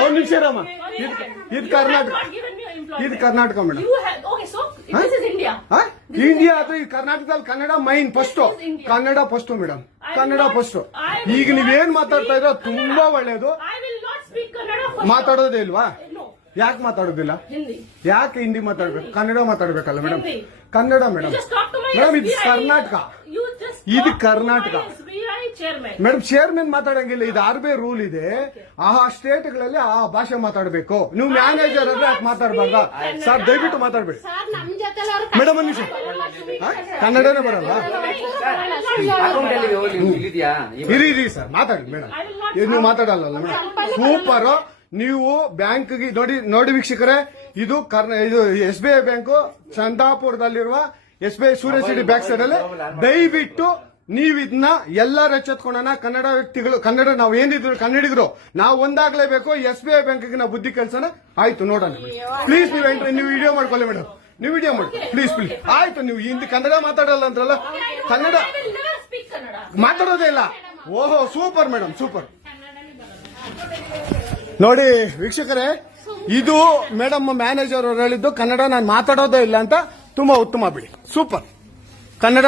ಒಂದು ನಿಮಿಷ ರಾಮ, ಇದು ಕರ್ನಾಟಕ, ಇದು ಕರ್ನಾಟಕ ಮೇಡಮ್. ಇಂಡಿಯಾ ಅಥವಾ ಈ ಕರ್ನಾಟಕದಲ್ಲಿ Kannada main first, Kannada first madam, Kannada first. ಈಗ ನೀವೇನ್ ಮಾತಾಡ್ತಾ ಇರೋ ತುಂಬಾ ಒಳ್ಳೇದು. ಮಾತಾಡೋದೇ ಇಲ್ವಾ? ಯಾಕೆ ಮಾತಾಡೋದಿಲ್ಲ? ಯಾಕೆ ಹಿಂದಿ ಮಾತಾಡ್ಬೇಕು? ಕನ್ನಡ ಮಾತಾಡ್ಬೇಕಲ್ಲ ಮೇಡಮ್? ಕನ್ನಡ ಮೇಡಮ್. ಮೇಡಮ್ ಇದು ಕರ್ನಾಟಕ, ಇದು ಕರ್ನಾಟಕ ಮೇಡಮ್. ಚೇರ್ಮನ್ ಮಾತಾಡಂಗಿಲ್ಲ, ಇದು RBI ರೂಲ್ ಇದೆ. ಆ ಸ್ಟೇಟ್ಗಳಲ್ಲಿ ಆ ಭಾಷೆ ಮಾತಾಡಬೇಕು. ನೀವು ಮ್ಯಾನೇಜರ್ ಅಂದ್ರೆ ಯಾಕೆ ಮಾತಾಡ್ಬಾರ್ದ ಸರ್? ದಯವಿಟ್ಟು ಮಾತಾಡ್ಬೇಡಿ ಮೇಡಮ್. ಒಂದು ನಿಮಿಷ, ಕನ್ನಡನೇ ಬರಲ್ಲ? ಇರಿ ಸರ್, ಮಾತಾಡಿ ಮೇಡಮ್. ನೀವು ಮಾತಾಡಲ್ಲ ಮೇಡಮ್? ಸೂಪರ್. ನೀವು ಬ್ಯಾಂಕ್ಗೆ ನೋಡಿ ವೀಕ್ಷಕರೇ, ಇದು SBI ಬ್ಯಾಂಕು ಚಂದಾಪುರದಲ್ಲಿರುವ SBI ಸೂರ್ಯ ಸಿಟಿ ಬ್ಯಾಕ್ ಸೈಡ್ ಅಲ್ಲಿ. ದಯವಿಟ್ಟು ನೀವು ಇದನ್ನ ಎಲ್ಲರೂ ಎಚ್ಚೆತ್ಕೊಳ್ಳೋಣ. ಕನ್ನಡ ವ್ಯಕ್ತಿಗಳು, ಕನ್ನಡ ನಾವು ಏನಿದ್ರು ಕನ್ನಡಿಗರು, ನಾವು ಒಂದಾಗ್ಲೇಬೇಕು. SBI ಬ್ಯಾಂಕ್ಗೆ ನಾವು ಬುದ್ಧಿ ಕಲ್ಸೋಣ. ಆಯ್ತು, ನೋಡೋಣ ಪ್ಲೀಸ್. ನೀವು ವಿಡಿಯೋ ಮಾಡ್ಕೊಳ್ಳಿ ಮೇಡಮ್, ನೀವು ವಿಡಿಯೋ ಮಾಡಿ ಪ್ಲೀಸ್ ಪ್ಲೀಸ್. ಆಯ್ತು, ನೀವು ಹಿಂದಿ ಕನ್ನಡ ಮಾತಾಡಲ್ಲ ಅಂದ್ರಲ್ಲ, ಕನ್ನಡ ಮಾತಾಡೋದೇ ಇಲ್ಲ. ಓಹೋ, ಸೂಪರ್ ಮೇಡಮ್, ಸೂಪರ್. ನೋಡಿ ವೀಕ್ಷಕರೇ, ಇದು ಮೇಡಮ್ ಮ್ಯಾನೇಜರ್ ಅವರು ಹೇಳಿದ್ದು, ಕನ್ನಡ ನಾನು ಮಾತಾಡೋದೇ ಇಲ್ಲ ಅಂತ. ತುಂಬಾ ಉತ್ತಮ ಬಿಡಿ, ಸೂಪರ್. ಕನ್ನಡ